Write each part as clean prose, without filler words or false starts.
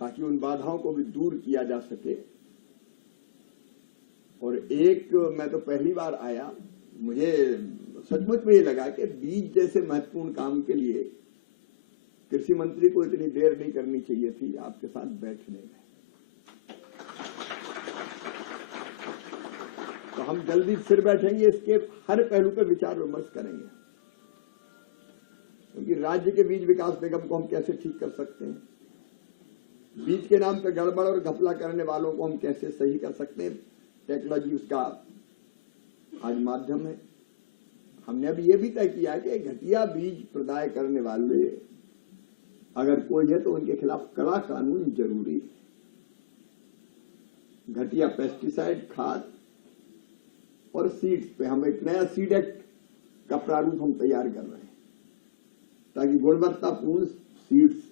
ताकि उन बाधाओं को भी दूर किया जा सके। और एक, मैं तो पहली बार आया, मुझे सचमुच में ये लगा कि बीज जैसे महत्वपूर्ण काम के लिए कृषि मंत्री को इतनी देर नहीं करनी चाहिए थी आपके साथ बैठने में। तो हम जल्दी फिर बैठेंगे, इसके हर पहलू पर विचार विमर्श करेंगे, क्योंकि राज्य के बीज विकास निगम को हम कैसे ठीक कर सकते हैं, बीज के नाम पर गड़बड़ और घपला करने वालों को हम कैसे सही कर सकते हैं। टेक्नोलॉजी उसका आज माध्यम है। हमने अब ये भी तय किया कि घटिया बीज प्रदाय करने वाले अगर कोई है तो उनके खिलाफ कड़ा कानून जरूरी है। घटिया पेस्टिसाइड, खाद और सीड्स पे हम एक नया सीड एक्ट का प्रारूप हम तैयार कर रहे हैं, ताकि गुणवत्तापूर्ण सीड्स,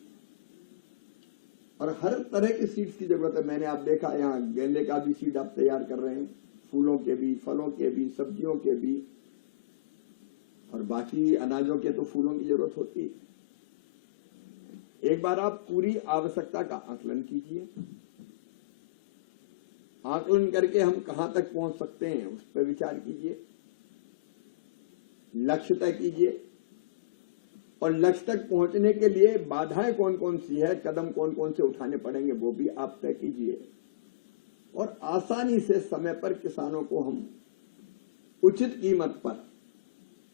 और हर तरह के सीड्स की जरूरत है। मैंने आप देखा यहाँ गेंदे का भी सीड आप तैयार कर रहे हैं, फूलों के भी, फलों के भी, सब्जियों के भी, और बाकी अनाजों के तो फूलों की जरूरत होती है। एक बार आप पूरी आवश्यकता का आकलन कीजिए, आकलन करके हम कहां तक पहुंच सकते हैं उस पर विचार कीजिए, लक्ष्य तय कीजिए, और लक्ष्य तक पहुंचने के लिए बाधाएं कौन कौन सी है, कदम कौन कौन से उठाने पड़ेंगे वो भी आप तय कीजिए, और आसानी से समय पर किसानों को हम उचित कीमत पर,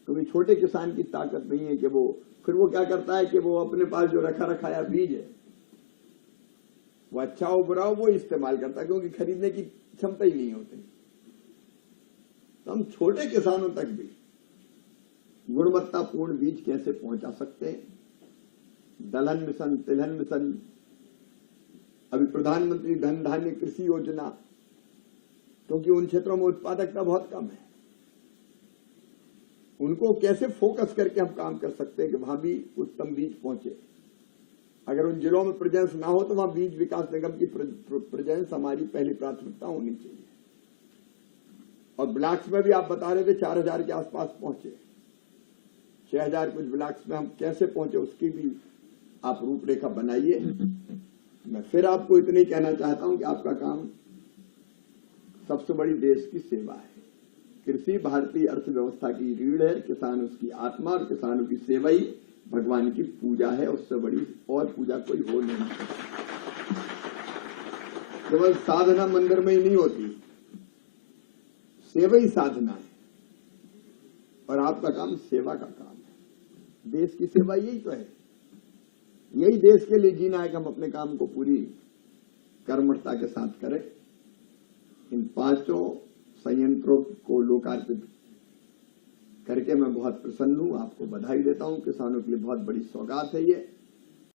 क्योंकि छोटे किसान की ताकत नहीं है कि वो फिर वो क्या करता है कि वो अपने पास जो रखा रखाया बीज है वो अच्छा हो बुरा हो वो इस्तेमाल करता है, क्योंकि खरीदने की क्षमता ही नहीं होती। तो हम छोटे किसानों तक भी गुणवत्तापूर्ण बीज कैसे पहुंचा सकते हैं। दलहन मिशन, तिलहन मिशन, अभी प्रधानमंत्री धन धान्य कृषि योजना, क्योंकि उन क्षेत्रों में उत्पादकता बहुत कम है, उनको कैसे फोकस करके हम काम कर सकते हैं कि वहां भी उत्तम बीज पहुंचे। अगर उन जिलों में प्रेजेंस ना हो तो वहां बीज विकास निगम की प्रेजेंस हमारी पहली प्राथमिकता होनी चाहिए। और ब्लॉक्स में भी आप बता रहे थे 4000 के आसपास पहुंचे, 6000 कुछ ब्लॉक्स में हम कैसे पहुंचे उसकी भी आप रूपरेखा बनाइए। मैं फिर आपको इतनी कहना चाहता हूं कि आपका काम सबसे बड़ी देश की सेवा है। कृषि भारतीय अर्थव्यवस्था की रीढ़ है, किसान उसकी आत्मा, और किसानों की सेवा ही भगवान की पूजा है, उससे बड़ी और पूजा कोई हो नहीं सकती। केवल साधना मंदिर में ही नहीं होती, सेवा ही साधना है, और आपका काम सेवा का काम है। देश की सेवा यही तो है, यही देश के लिए जीना है कि हम अपने काम को पूरी कर्मठता के साथ करें। इन 5 संयंत्रों को लोकार्पित करके मैं बहुत प्रसन्न हूं, आपको बधाई देता हूं। किसानों के लिए बहुत बड़ी सौगात है ये।